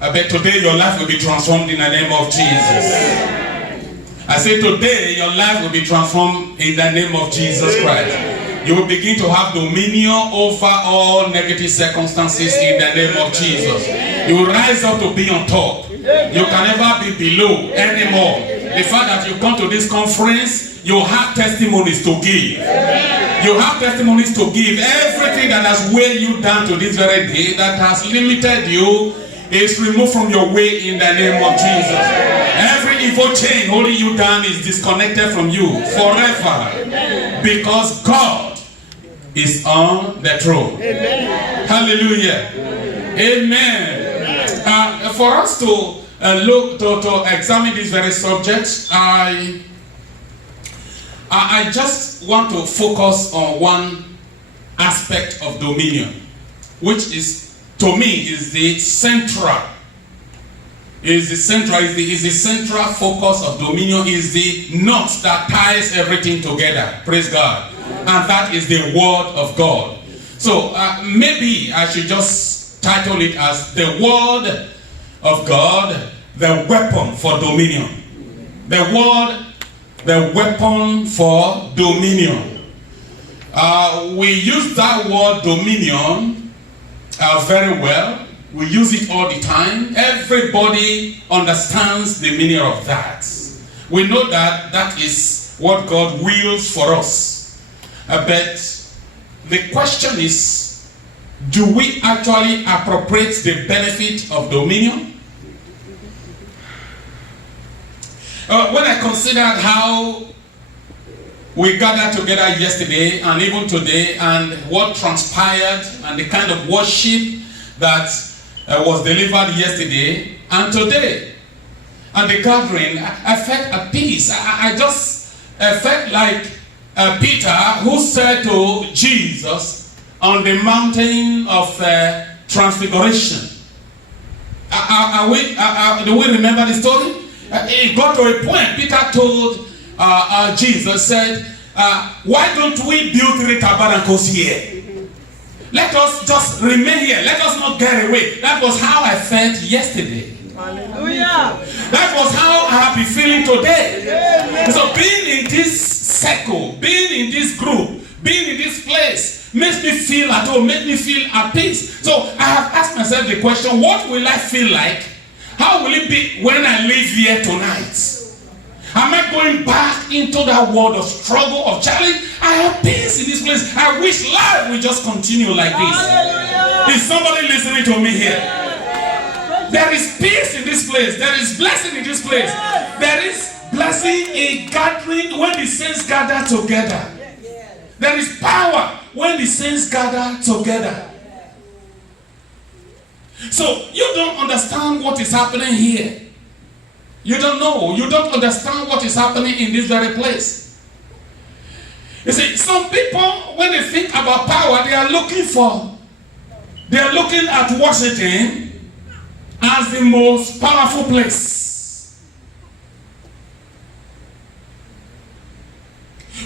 But today your life will be transformed in the name of Jesus. I say today your life will be transformed in the name of Jesus Christ. You will begin to have dominion over all negative circumstances in the name of Jesus. You will rise up to be on top. You can never be below anymore. The fact that you come to this conference, you have testimonies to give. You have testimonies to give. Everything that has weighed you down to this very day, that has limited you, is removed from your way in the name of Jesus. Every evil chain holding you down is disconnected from you forever. Because God is on the throne. Amen. Hallelujah. Amen. For us to to examine these very subjects, I just want to focus on one aspect of dominion, which is, to me, is the central focus of dominion, is the knot that ties everything together. Praise God. And that is the Word of God. So maybe I should just title it as the Word of God, the weapon for dominion. The Word, the weapon for dominion. We use that word dominion very well. We use it all the time. Everybody understands the meaning of that. We know that that is what God wills for us. But the question is, do we actually appropriate the benefit of dominion? When I considered how we gathered together yesterday and even today, and what transpired and the kind of worship that was delivered yesterday and today, and the gathering, I felt at peace. I just felt like Peter, who said to Jesus on the mountain of transfiguration. Do we remember the story? It got to a point. Peter told Jesus, said, why don't we build 3 tabernacles here? Let us just remain here. Let us not get away. That was how I felt yesterday. Hallelujah. That was how I have been feeling today. Amen. So being in this circle, being in this group, being in this place makes me feel at home, makes me feel at peace. So I have asked myself the question, what will I feel like? How will it be when I leave here tonight? Am I going back into that world of struggle, of challenge? I have peace in this place. I wish life will just continue like this. Hallelujah. Is somebody listening to me here? There is peace in this place. There is blessing in this place. There is blessing in gathering when the saints gather together. There is power when the saints gather together. So you don't understand what is happening here. You don't know. You don't understand what is happening in this very place. You see, some people, when they think about power, they are looking at Washington as the most powerful place.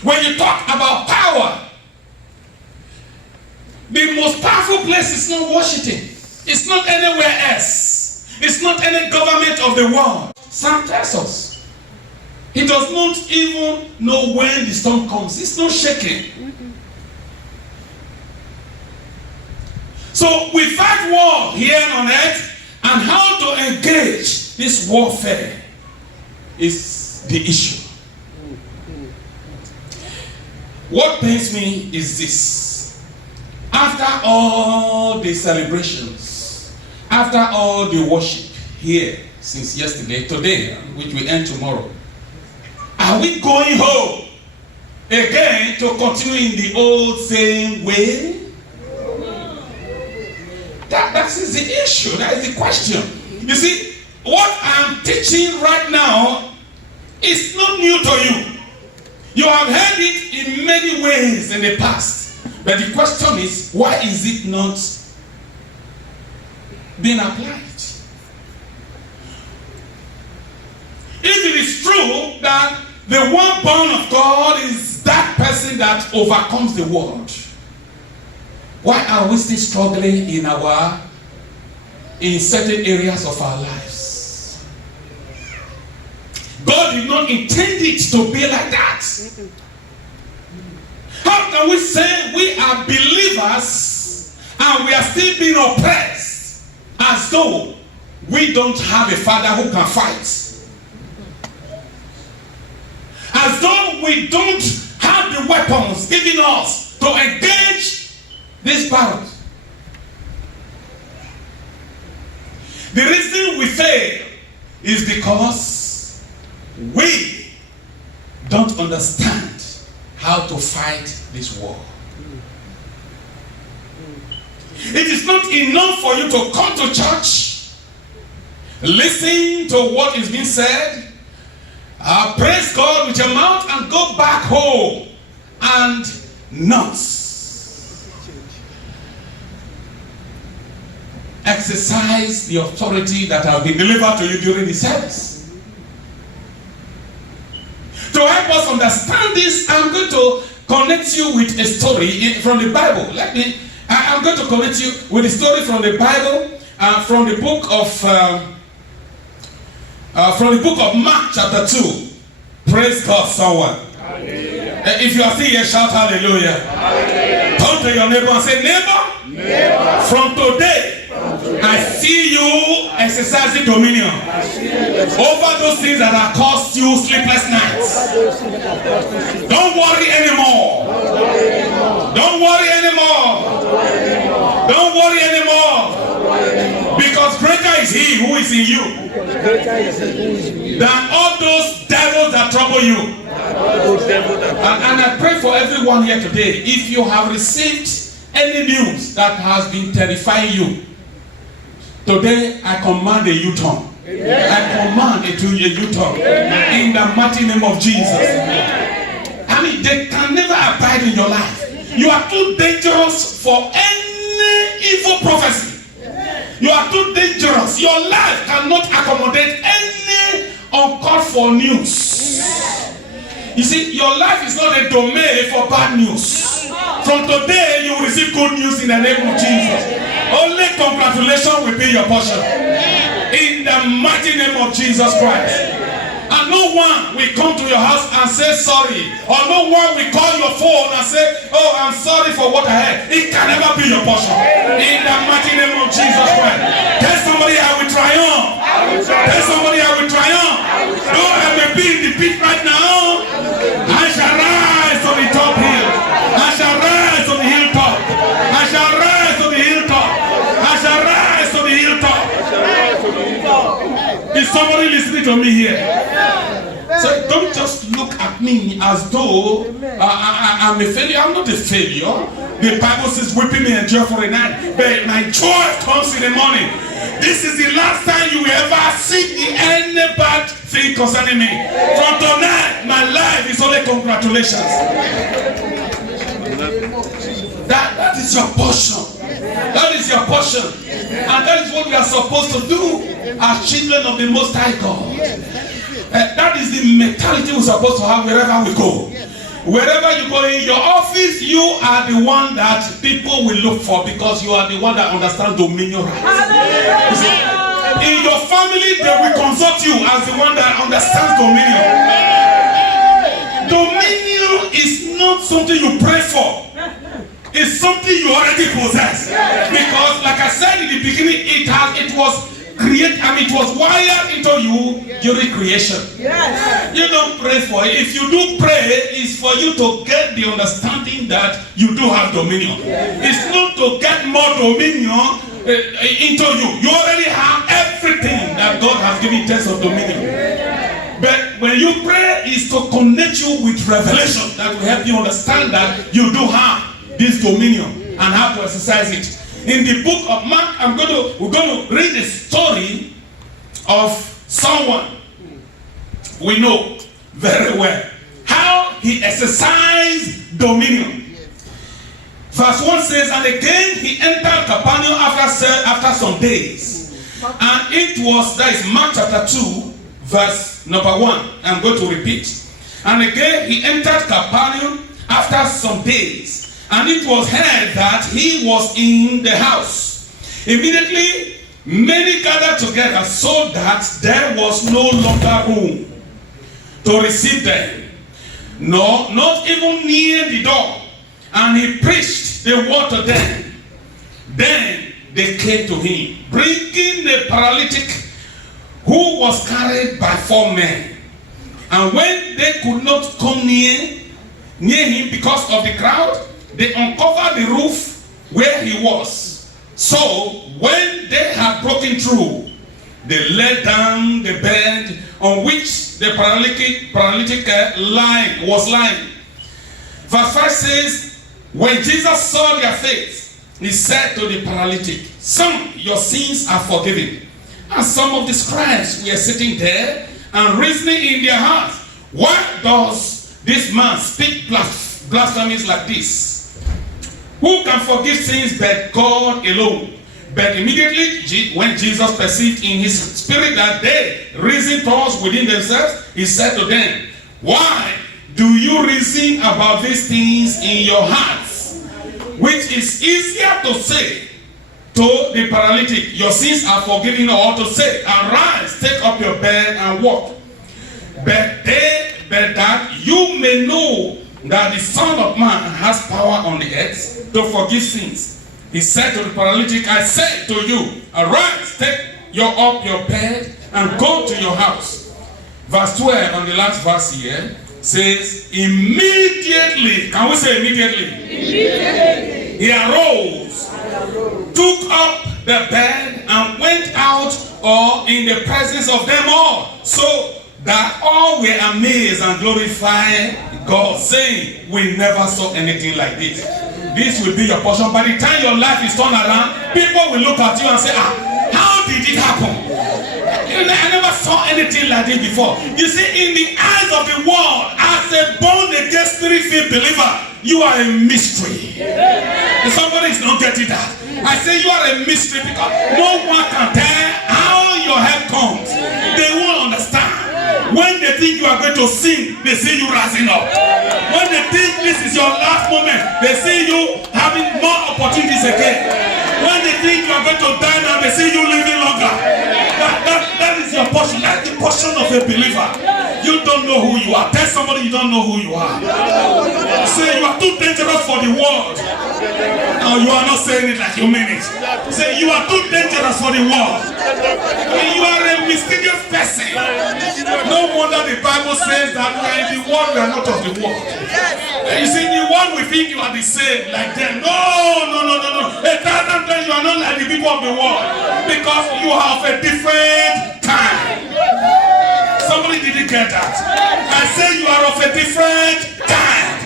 When you talk about power, the most powerful place is not Washington. It's not anywhere else. It's not any government of the world. Sam tells us. He does not even know when the storm comes. It's not shaking. So we fight war here on earth, and how to engage this warfare is the issue. What pains me is this. After all the celebrations, after all the worship here since yesterday, today, which we end tomorrow, are we going home again to continue in the old same way? That is the issue. That is the question. You see, what I'm teaching right now is not new to you. You have heard it in many ways in the past. But the question is, why is it not being applied? If it is true that the one born of God is that person that overcomes the world, why are we still struggling in our in certain areas of our lives. God did not intend it to be like that. How can we say we are believers and we are still being oppressed as though we don't have a father who can fight? As though we don't have the weapons given us to engage this battle. The reason we fail is because we don't understand how to fight this war. It is not enough for you to come to church, listen to what is being said, praise God with your mouth, and go back home and not exercise the authority that has been delivered to you during the service. To help us understand this, I'm going to connect you with a story from the Bible. I'm going to connect you with a story from the Bible, from the book of Mark chapter 2. Praise God, someone. If you are still here, shout hallelujah. Hallelujah. Turn to your neighbor and say, neighbor, from today, I see you exercising dominion over those things that have caused you sleepless nights. Don't worry anymore. Don't worry anymore. Don't worry anymore. Because greater is he who is in you than all those devils that trouble you. And I pray for everyone here today. If you have received any news that has been terrifying you, today I command a U-turn. I command a U-turn in the mighty name of Jesus. I mean, they can never abide in your life. You are too dangerous for any evil prophecy. You are too dangerous. Your life cannot accommodate any uncalled for news. You see, your life is not a domain for bad news. From today, you will receive good news in the name of Jesus. Only congratulations will be your portion. In the mighty name of Jesus Christ. And no one will come to your house and say sorry. Or no one will call your phone and say, oh, I'm sorry for what I had. It can never be your portion. In the mighty name of Jesus Christ. Tell somebody I will triumph. Tell somebody I will triumph. Though I may be in the pit right now, I shall rise to the top hill. I shall rise to the hilltop. I shall rise to the hilltop. I shall rise to the hilltop. Is somebody listening to me here? So don't just look at me as though I'm a failure. I'm not a failure. The Bible says, weeping may endure for a night, but my joy comes in the morning. This is the last time you will ever see any bad thing concerning me. From tonight, my life is only congratulations. That is your portion. That is your portion. And that is what we are supposed to do as children of the Most High God. That is the mentality we're supposed to have wherever we go. Wherever you go, in your office, you are the one that people will look for because you are the one that understands dominion rights. In your family, they will consult you as the one that understands dominion. Dominion is not something you pray for. It's something you already possess. Because, like I said in the beginning, it was created, it was wired into you during creation. Yes. You don't pray for it. If you do pray, it's for you to get the understanding that you do have dominion. Yes. It's not to get more dominion into you. You already have everything that God has given in terms of dominion. Yes. But when you pray, it's to connect you with revelation that will help you understand that you do have this dominion and how to exercise it. In the book of Mark, we're going to read the story of someone we know very well. How he exercised dominion. Verse 1 says, and again he entered Capernaum after some days. And it was, that is Mark chapter 2, verse number 1. I'm going to repeat. And again he entered Capernaum after some days. And it was heard that he was in the house. Immediately many gathered together so that there was no longer room to receive them, no, not even near the door. And he preached the word to them. Then they came to him, bringing the paralytic who was carried by 4 men. And when they could not come near him because of the crowd, they uncovered the roof where he was. So when they had broken through, they let down the bed on which the paralytic was lying. Verse 5 says, when Jesus saw their faith, he said to the paralytic, son, your sins are forgiven. And some of the scribes were sitting there and reasoning in their hearts, why does this man speak blasphemies like this? Who can forgive sins but God alone? But immediately when Jesus perceived in his spirit that they reasoned thoughts within themselves, he said to them, why do you reason about these things in your hearts? Which is easier to say to the paralytic, your sins are forgiven, or to say, arise, take up your bed and walk. But that you may know that the Son of Man has power on the earth to forgive sins. He said to the paralytic, I say to you, arise, take up your bed and go to your house. Verse 12 on the last verse here says, immediately, can we say immediately? Immediately. He arose, took up the bed and went out in the presence of them all, so that all were amazed and glorified God, saying, we never saw anything like this. This will be your portion. By the time your life is turned around, people will look at you and say, how did it happen? I never saw anything like this before. You see, in the eyes of the world, as a born-again spirit-filled believer, you are a mystery. If somebody is not getting that, I say you are a mystery because no one can tell how your help comes. They won't understand. When they think you are going to sing, they see you rising up. When they think this is your last moment, they see you having more opportunities again. When they think you are going to die now, they see you living longer. That is your portion. That's the portion of a believer. You don't know who you are. Tell somebody you don't know who you are. Say you are too dangerous for the world. Now you are not saying it like you mean it. Say you are too dangerous for the world. You are a mysterious person. No wonder the Bible says that we are in the world, we are not of the world. You see, in the world we think you are the same like them. No. 1,000 times you are not like the people of the world because you are of a different kind. Somebody didn't get that. I say you are of a different kind.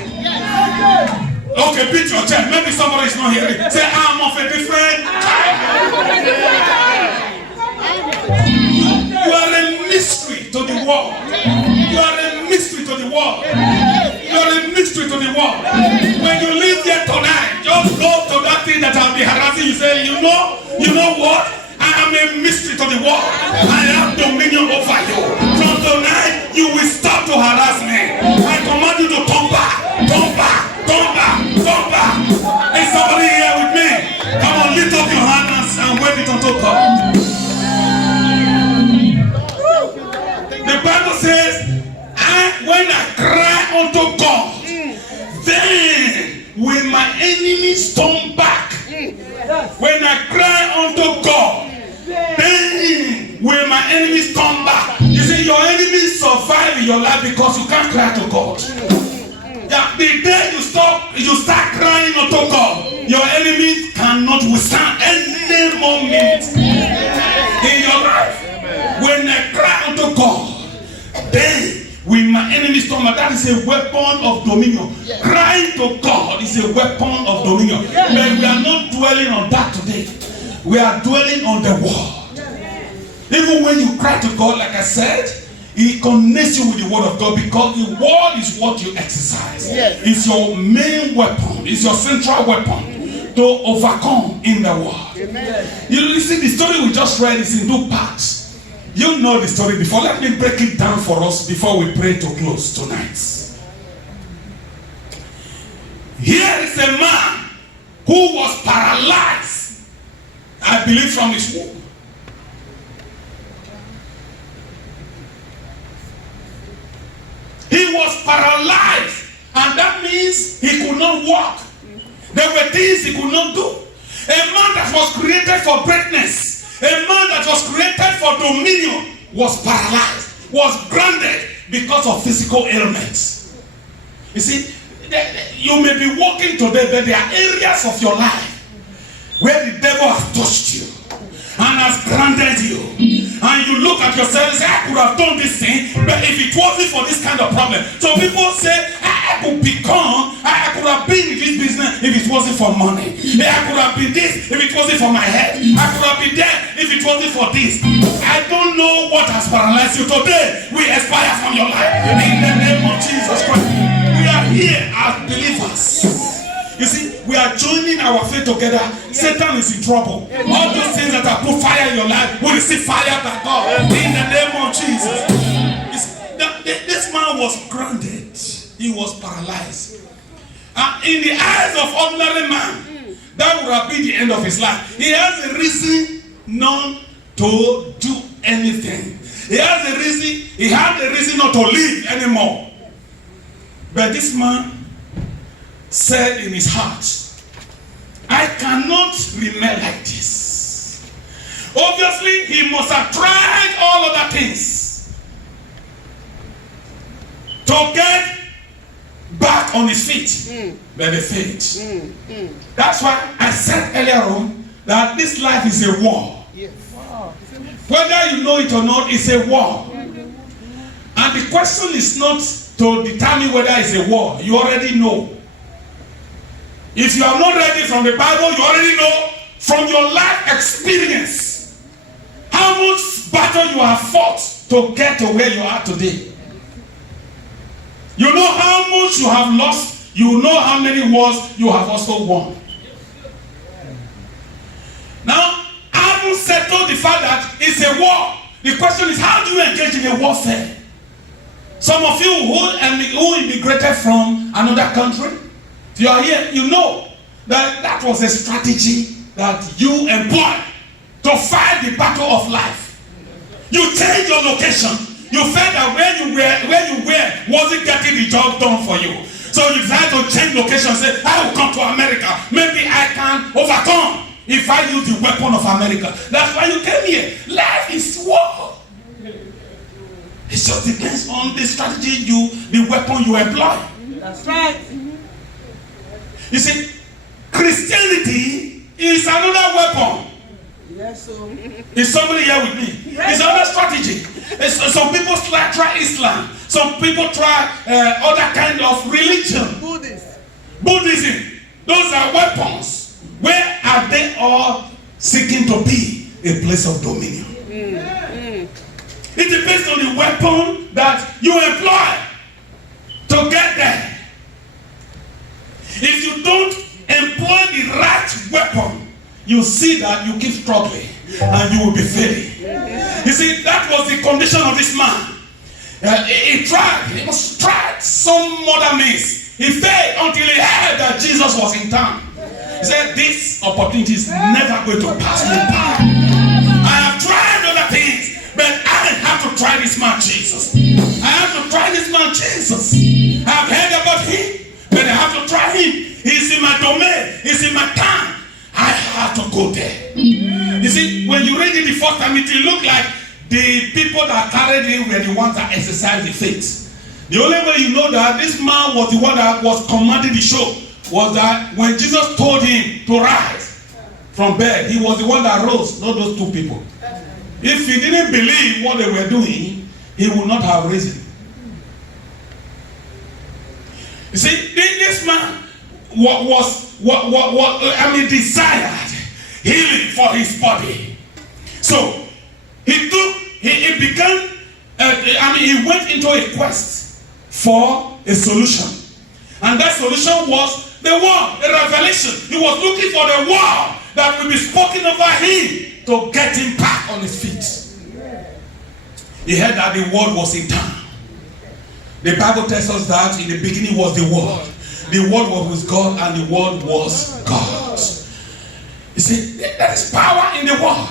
Okay, beat your chest. Maybe somebody is not hearing. Say, I'm of a different kind. You are a mystery to the world. You are a mystery to the world. You are a mystery to the world. When you leave here tonight, just go to that thing that I'll be harassing you. Say, you know what? I am a mystery to the world. I have dominion over you. From tonight, you will stop to harass me. I command you to turn back. Turn back. Turn back. Turn back. Is somebody here with me? Come on, lift up your hands and wave it unto God. The Bible says, when I cry unto God, then will my enemies turn back. When I cry unto God, then will my enemies turn back. You see, your enemies survive in your life because you can't cry to God. Yeah, the day you start crying unto God, your enemies cannot withstand any more minute in your life. When I cry unto God, then will my enemies turn back. That is a weapon of dominion. Crying to God is a weapon of dominion. But we are not dwelling on that today. We are dwelling on the word. Even when you cry to God, like I said, He connects you with the word of God because the word is what you exercise. Yes. It's your main weapon. It's your central weapon to overcome in the world. Amen. You see, the story we just read is in 2 parts. You know the story before. Let me break it down for us before we pray to close tonight. Here is a man who was paralyzed, I believe, from his womb. He was paralyzed, and that means he could not walk. There were things he could not do. A man that was created for greatness, a man that was created for dominion, was paralyzed, was grounded because of physical ailments. You see, you may be walking today, but there are areas of your life where the devil has touched you and has grounded you. And you look at yourself and say, I could have done this thing, but if it wasn't for this kind of problem. So people say, I could have been in this business if it wasn't for money. I could have been this if it wasn't for my head. I could have been there if it wasn't for this. I don't know what has paralyzed you. Today, we aspire from your life. In the name of Jesus Christ. We are here as believers. You see, we are joining our faith together. Satan is in trouble. All those things that have put fire in your life will receive fire by God. In the name of Jesus. This man was grounded. He was paralyzed. In the eyes of ordinary man, that would have been the end of his life. He has a reason not to do anything. He had a reason not to live anymore. But this man said in his heart, I cannot remain like this. Obviously, he must have tried all other things to get back on his feet, but they failed. That's why I said earlier on that this life is a war. Yes. Wow. Whether you know it or not, it's a war. And the question is not to determine whether it's a war. You already know. If you are not ready from the Bible, you already know from your life experience how much battle you have fought to get to where you are today. You know how much you have lost. You know how many wars you have also won. Now, having settled the fact that it's a war, the question is, how do you engage in a warfare? Some of you who immigrated from another country, you are here, you know that that was a strategy that you employed to fight the battle of life. You changed your location. You felt that where you were wasn't getting the job done for you. So you decided to change location and say, I will come to America. Maybe I can overcome if I use the weapon of America. That's why you came here. Life is war. It just depends on the strategy the weapon you employ. That's right. You see, Christianity is another weapon. Yes, sir. Is somebody here with me? Yes, it's another strategy. Some people try Islam. Some people try other kind of religion. Buddhism. Those are weapons. Where are they all seeking to be a place of dominion? It depends on the weapon that you employ to get there. If you don't employ the right weapon, you see that you keep struggling and you will be failing. You see, that was the condition of this man. He must try some other means. He failed until he heard that Jesus was in town. He said, this opportunity is never going to pass me by. I have tried other things, but I have to try this man Jesus. I have to try this man Jesus. I have heard about him, but I have to try him. He's in my domain. He's in my town. I have to go there. You see, when you read it the first time, it will look like the people that carried him were the ones that exercised the faith. The only way you know that this man was the one that was commanding the show was that when Jesus told him to rise from bed, he was the one that rose, not those two people. If he didn't believe what they were doing, he would not have risen. You see, this man desired healing for his body. So he went into a quest for a solution. And that solution was the word, the revelation. He was looking for the word that will be spoken over him to get him back on his feet. He heard that the word was in town. The Bible tells us that in the beginning was the word. The word was with God and the word was God. You see, there is power in the word.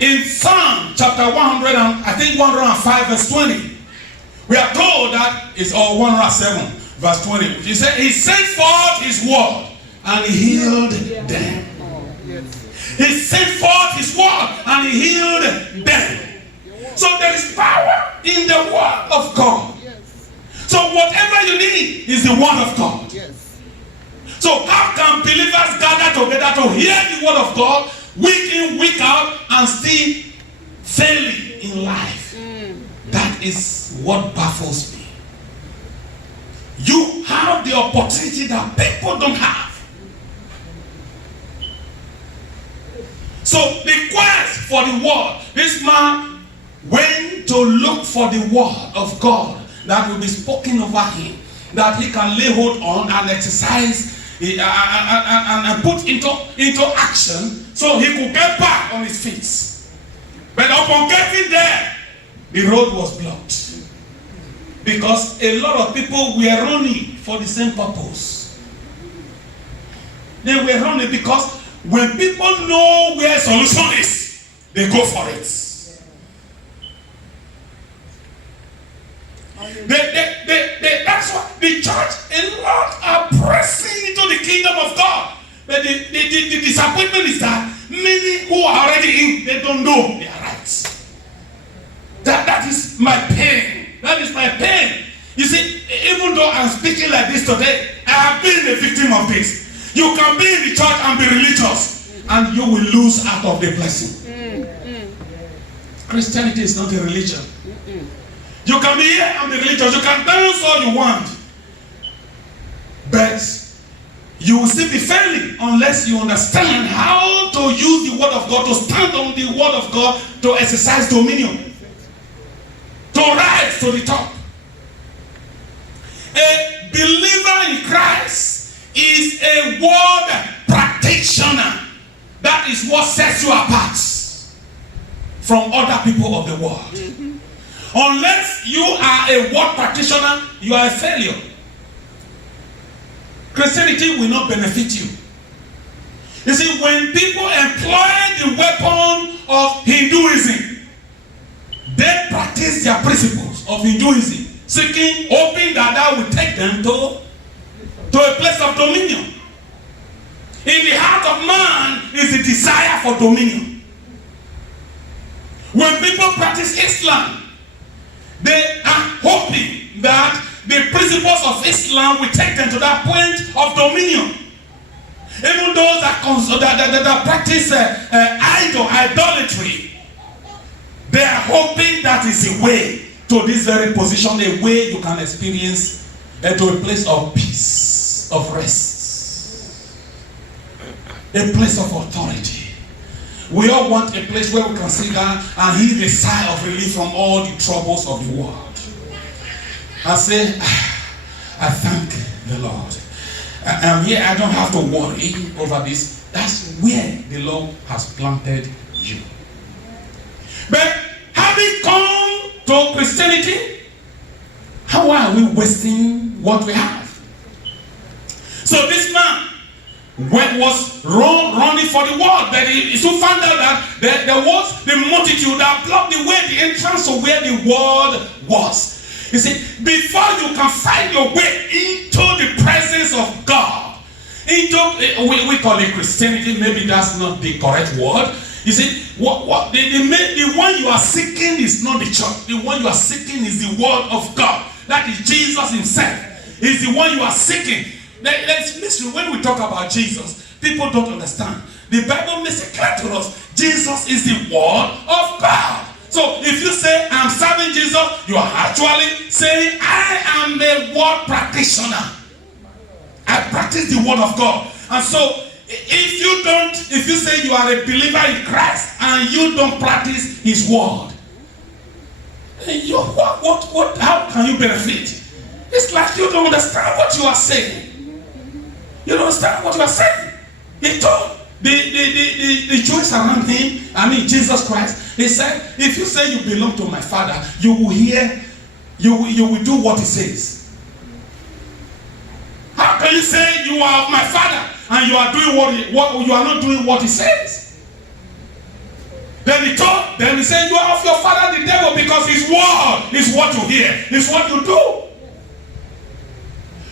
In Psalm chapter 105 verse 20, We are told that it's all 107, verse 20. He said, he sent forth his word and he healed them. He sent forth his word and he healed them. So there is power in the word of God. So whatever you need is the word of God. So how can believers gather together to hear the word of God week in, week out, and still failing in life? That is what baffles me. You have the opportunity that people don't have. So the quest for the word, this man went to look for the word of God that will be spoken over him, that he can lay hold on and exercise and put into action, so he could get back on his feet. But upon getting there, the road was blocked, because a lot of people were running for the same purpose. They were running because when people know where solution is, they go for it. That's what the church, a lot are pressing into the kingdom of God. But the disappointment is that many who are already in, they don't know they are right. That is my pain. That is my pain. You see, even though I'm speaking like this today, I have been a victim of this. You can be in the church and be religious, and you will lose out of the blessing. Christianity is not a religion. You can be here and be religious. You can dance all you want, but you will still be failing unless you understand how to use the word of God, to stand on the word of God, to exercise dominion, to rise to the top. A believer in Christ is a word practitioner. That is what sets you apart from other people of the world. Unless you are a word practitioner, you are a failure. Christianity will not benefit you. You see, when people employ the weapon of Hinduism, they practice their principles of Hinduism, seeking, hoping that will take them to a place of dominion. In the heart of man is the desire for dominion. When people practice Islam, they are hoping that the principles of Islam will take them to that point of dominion. Even those that practice idolatry, they are hoping that is the way to this very position, a way you can experience to a place of peace, of rest, a place of authority. We all want a place where we can sit down and hear the sigh of relief from all the troubles of the world. I say, I thank the Lord. I'm here, I don't have to worry over this. That's where the Lord has planted you. But having come to Christianity, how are we wasting what we have? So this man was running for the world, but he soon found out that there was the multitude that blocked the way, the entrance to where the world was. You see, before you can find your way into the presence of God, we call it Christianity, maybe that's not the correct word. You see, the one you are seeking is not the church. The one you are seeking is the word of God. That is Jesus himself. Is the one you are seeking. Let's listen, when we talk about Jesus, people don't understand. The Bible makes it clear to us, Jesus is the word of God. So if you say, I'm serving Jesus, you are actually saying, I am a word practitioner. I practice the word of God. And so, if you say you are a believer in Christ and you don't practice his word, how can you benefit? It's like you don't understand what you are saying. You don't understand what you are saying. He told the Jews around him, Jesus Christ, he said, if you say you belong to my Father, you will hear, you will do what he says. How can you say you are of my Father and you are doing what you are not doing what he says? Then he told them, he said, you are of your father the devil, because his word is what you hear, is what you do.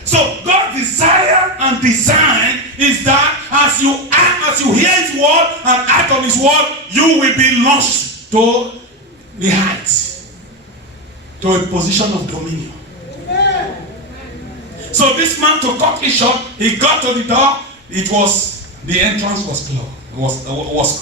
So God's desire and design is that as you act, as you hear his word and act on his word, you will be launched to the heights, to a position of dominion. So this man, to cut it short, he got to the door. The entrance was closed.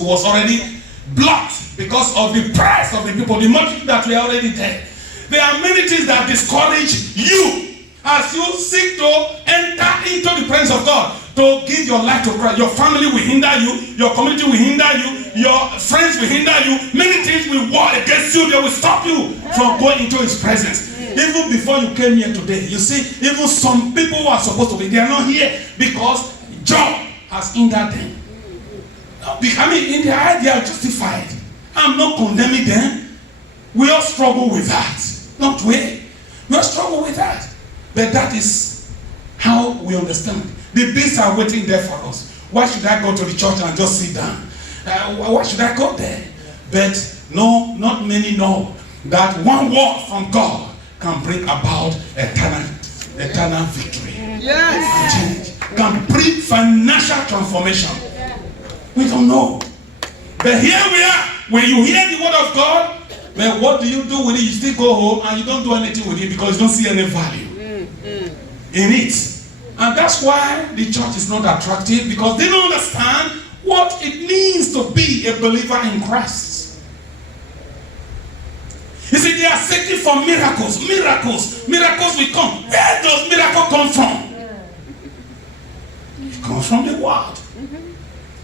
Was already blocked because of the press of the people, the multitude that were already there. There are many things that discourage you as you seek to enter into the presence of God, to give your life to Christ. Your family will hinder you, your community will hinder you, your friends will hinder you. Many things will war against you. They will stop you from going into his presence. Even before you came here today, you see, even some people who are supposed to be, they are not here because job has hindered them. I mean, in their eyes, they are justified. I'm not condemning them. We all struggle with that, don't we? We all struggle with that. But that is how we understand. The beasts are waiting there for us. Why should I go to the church and just sit down? Why should I go there? But no, not many know that one word from God can bring about eternal victory. Yes. Change. Can bring financial transformation. We don't know. But here we are. When you hear the word of God, well, what do you do with it? You still go home and you don't do anything with it because you don't see any value in it. And that's why the church is not attractive, because they don't understand what it means to be a believer in Christ. You see, they are seeking for miracles. Miracles will come. Where does miracle come from? It comes from the word.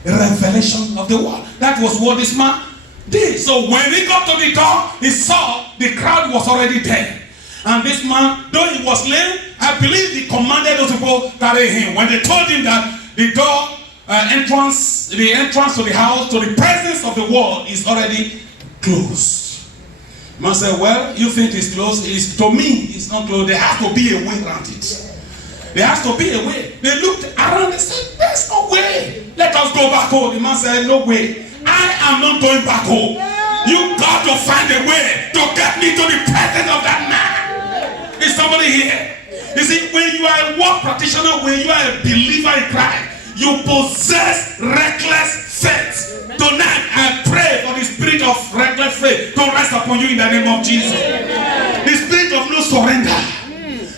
The revelation of the word. That was what this man did. So when he got to the door, he saw the crowd was already there. And this man, though he was lame, I believe he commanded those people to carry him. When they told him that the door entrance to the house, to the presence of the world is already closed. Man said, well, you think it's closed? To me, it's not closed. There has to be a way around it. There has to be a way. They looked around and said, there's no way. Let us go back home. The man said, no way. I am not going back home. You got to find a way to get me to the presence of that man. Is somebody here? You see, when you are a word practitioner, when you are a believer in Christ, you possess reckless faith. Tonight, I pray for the spirit of reckless faith to rest upon you in the name of Jesus. The spirit of no surrender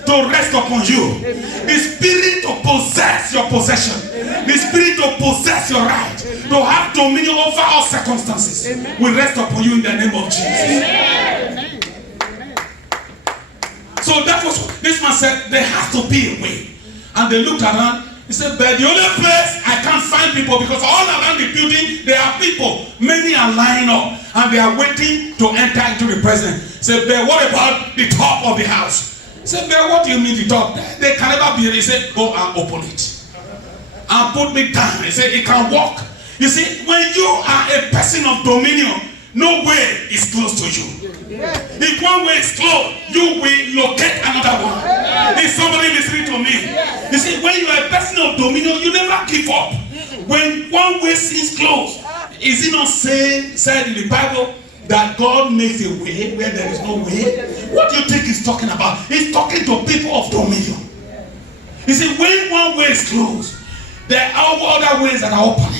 to rest upon you. The spirit to possess your possession. The spirit to possess your right. To have dominion over all circumstances will rest upon you in the name of Jesus. So that was, this man said, there has to be a way. And they looked around. He said, but the only place I can't find people, because all around the building there are people. Many are lying up and they are waiting to enter into the presence. He said, but what about the top of the house? He said, but what do you mean the top? They can never be. He said, go and open it and put me down. He said, it can walk. You see, when you are a person of dominion, no way is close to you. If one way is closed, you will locate another one. Is somebody listening to me? You see, when you are a person of dominion, you never give up. When one way seems closed, is it not said in the Bible that God makes a way where there is no way? What do you think he's talking about? He's talking to people of dominion. You see, when one way is closed, there are other ways that are open.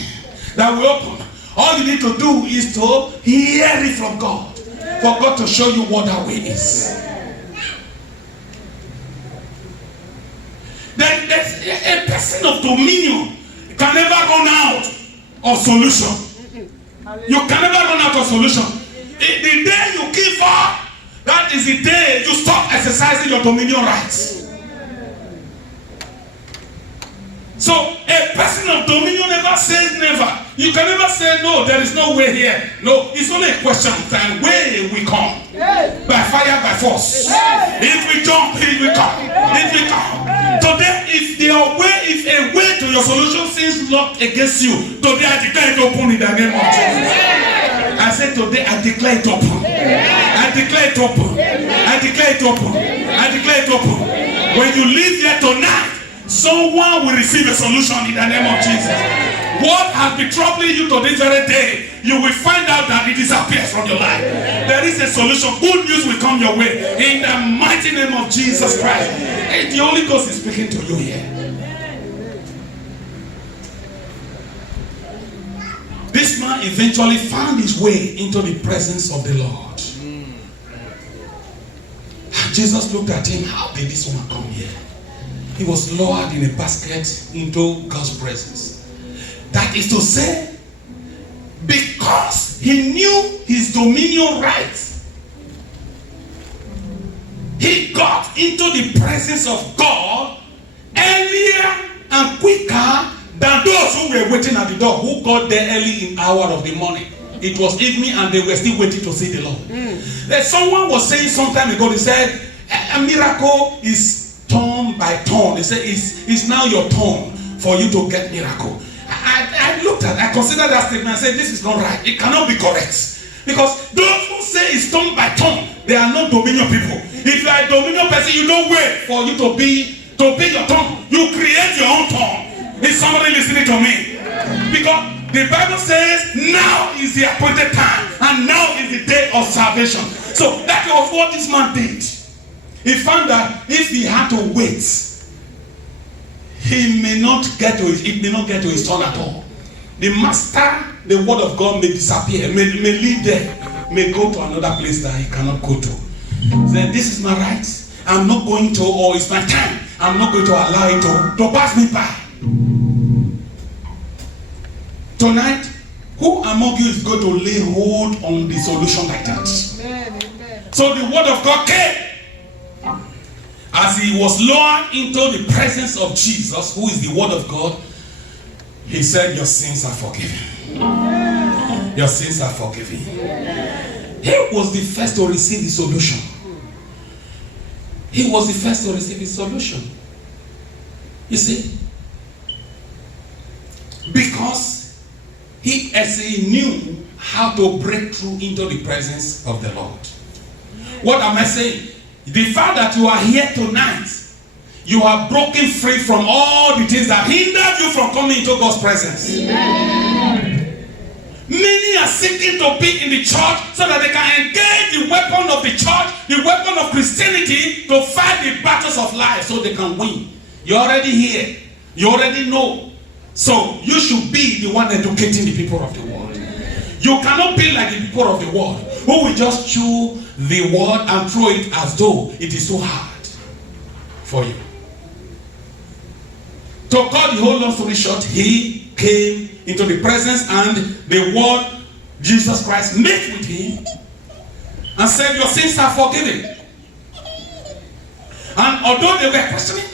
That will open. All you need to do is to hear it from God. For God to show you what that way is. Then a person of dominion can never run out of solution. You can never run out of solution. The day you give up, that is the day you stop exercising your dominion rights. So a person of dominion never says never. You can never say no, there is no way here. No, it's only a question of time. Where we come? By fire, by force. If we jump, it will come. It will come. Today, if a way to your solution seems locked against you, today I declare it open in the name of Jesus. I said today I declare it open. I declare it open. I declare it open. I declare it open. When you leave here tonight, someone will receive a solution in the name of Jesus. What has been troubling you to this very day, you will find out that it disappears from your life. There is a solution. Good news will come your way. In the mighty name of Jesus Christ. And the Holy Ghost is speaking to you here. This man eventually found his way into the presence of the Lord. And Jesus looked at him. How did this woman come here? He was lowered in a basket into God's presence. That is to say, because he knew his dominion rights, he got into the presence of God earlier and quicker than those who were waiting at the door, who got there early in the hour of the morning. It was evening and they were still waiting to see the Lord. Then someone was saying some time ago, they said, a miracle is turn by turn. They said, it's now your turn for you to get miracle. I considered that statement and said, this is not right. It cannot be correct. Because those who say it's turn by turn, they are not dominion people. If you are a dominion person, you don't wait for you to be your turn. You create your own turn. Is somebody listening to me? Because the Bible says now is the appointed time and now is the day of salvation. So that was what this man did. He found that if he had to wait, it may not get to his turn at all. The master, the word of God may disappear, may leave there, may go to another place that he cannot go to. Then this is my right. I'm not going to, or it's my time. I'm not going to allow it to pass me by. Tonight, who among you is going to lay hold on the solution like that? Amen. So the word of God came. As he was lowered into the presence of Jesus, who is the word of God, he said, your sins are forgiven. Your sins are forgiven. He was the first to receive the solution. He was the first to receive the solution. You see? Because he knew how to break through into the presence of the Lord. What am I saying? The fact that you are here tonight, you are broken free from all the things that hindered you from coming into God's presence. Many are seeking to be in the church so that they can engage the weapon of the church, the weapon of Christianity, to fight the battles of life so they can win. You're already here. You already know. So you should be the one educating the people of the world. You cannot be like the people of the world who will just chew the word and throw it as though it is so hard for you. To cut the whole long story short, he came into the presence and the word Jesus Christ met with him and said, your sins are forgiven. And although they were questioning,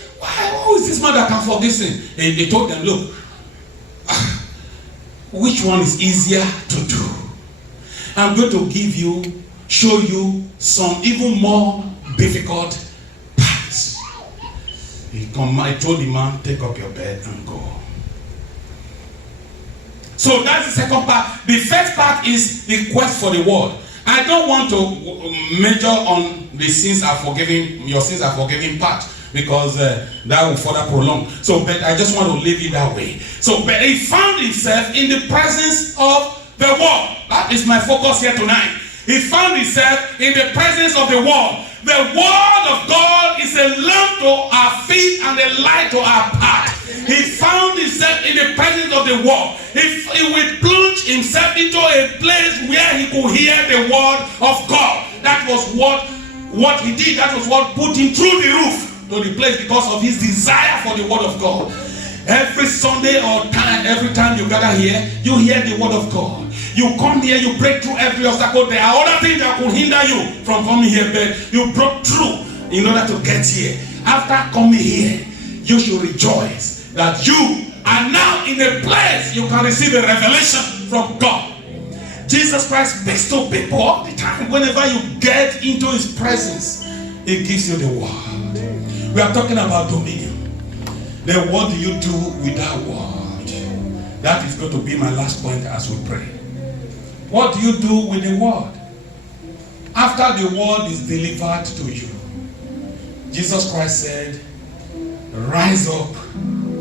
who is this man that can forgive sin? And they told them, look, which one is easier to do? I'm going to show you some even more difficult parts. I told the man, take up your bed and go. So that's the second part. The first part is the quest for the word. I don't want to major on the sins are forgiven, your sins are forgiven part, because that will further prolong. So, but I just want to leave it that way. So, but he found himself in the presence of the word. That is my focus here tonight. He found himself in the presence of the word. The word of God is a lamp to our feet and a light to our path. He found himself in the presence of the word. He would plunge himself into a place where he could hear the word of God. That was what he did. That was what put him through the roof to the place because of his desire for the word of God. Every Sunday or every time you gather here, you hear the word of God. You come here, you break through every obstacle. There are other things that could hinder you from coming here, but you broke through in order to get here. After coming here, you should rejoice that you are now in a place you can receive a revelation from God. Jesus Christ speaks to people all the time. Whenever you get into his presence, he gives you the word. We are talking about dominion. Then what do you do with that word? That is going to be my last point as we pray. What do you do with the word? After the word is delivered to you, Jesus Christ said, rise up,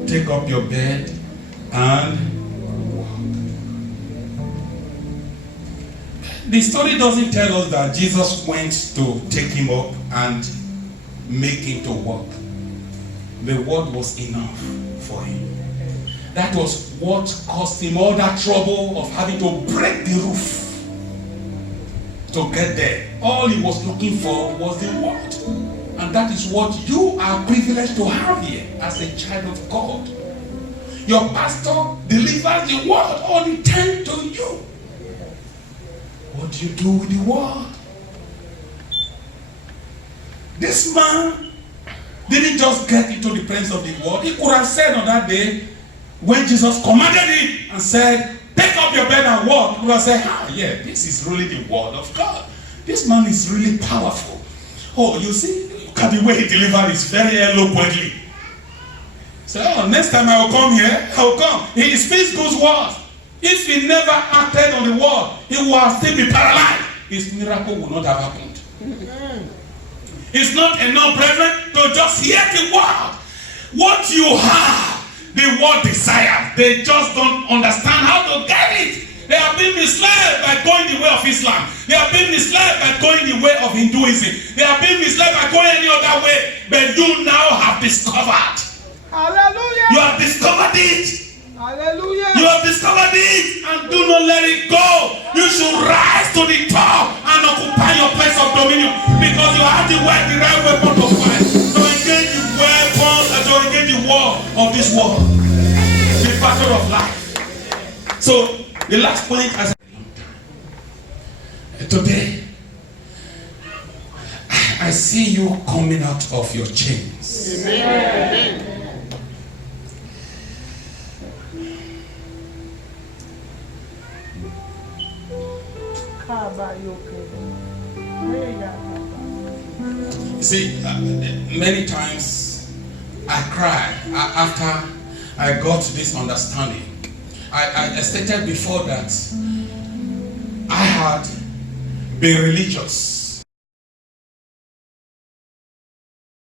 take up your bed, and walk. The story doesn't tell us that Jesus went to take him up and make him to walk. The word was enough for him. That was what caused him all that trouble of having to break the roof to get there. All he was looking for was the word. And that is what you are privileged to have here as a child of God. Your pastor delivers the word all the time to you. What do you do with the word? This man didn't just get into the presence of the word. He could have said on that day, when Jesus commanded him and said, take up your bed and walk, he would have said, yeah, this is really the word of God. This man is really powerful. Oh, you see, look at the way he delivered it very eloquently. So, next time I will come here, I will come. He speaks good words. If he never acted on the word, he will still be paralyzed. His miracle will not have happened. It's not enough, brethren, to just hear the word. What you have, the word desires. They just don't understand how to get it. They have been misled by going the way of Islam. They have been misled by going the way of Hinduism. They have been misled by going any other way. But you now have discovered. Hallelujah. You have discovered it. Hallelujah. You have discovered it and do not let it go. You should rise to the top and occupy your place of dominion because you have the right weapon to fight. To engage the weapon and to engage the war of this world. The battle of life. So, the last point as today, I see you coming out of your chains. Amen. You see, many times I cry after I got this understanding. I stated before that I had been religious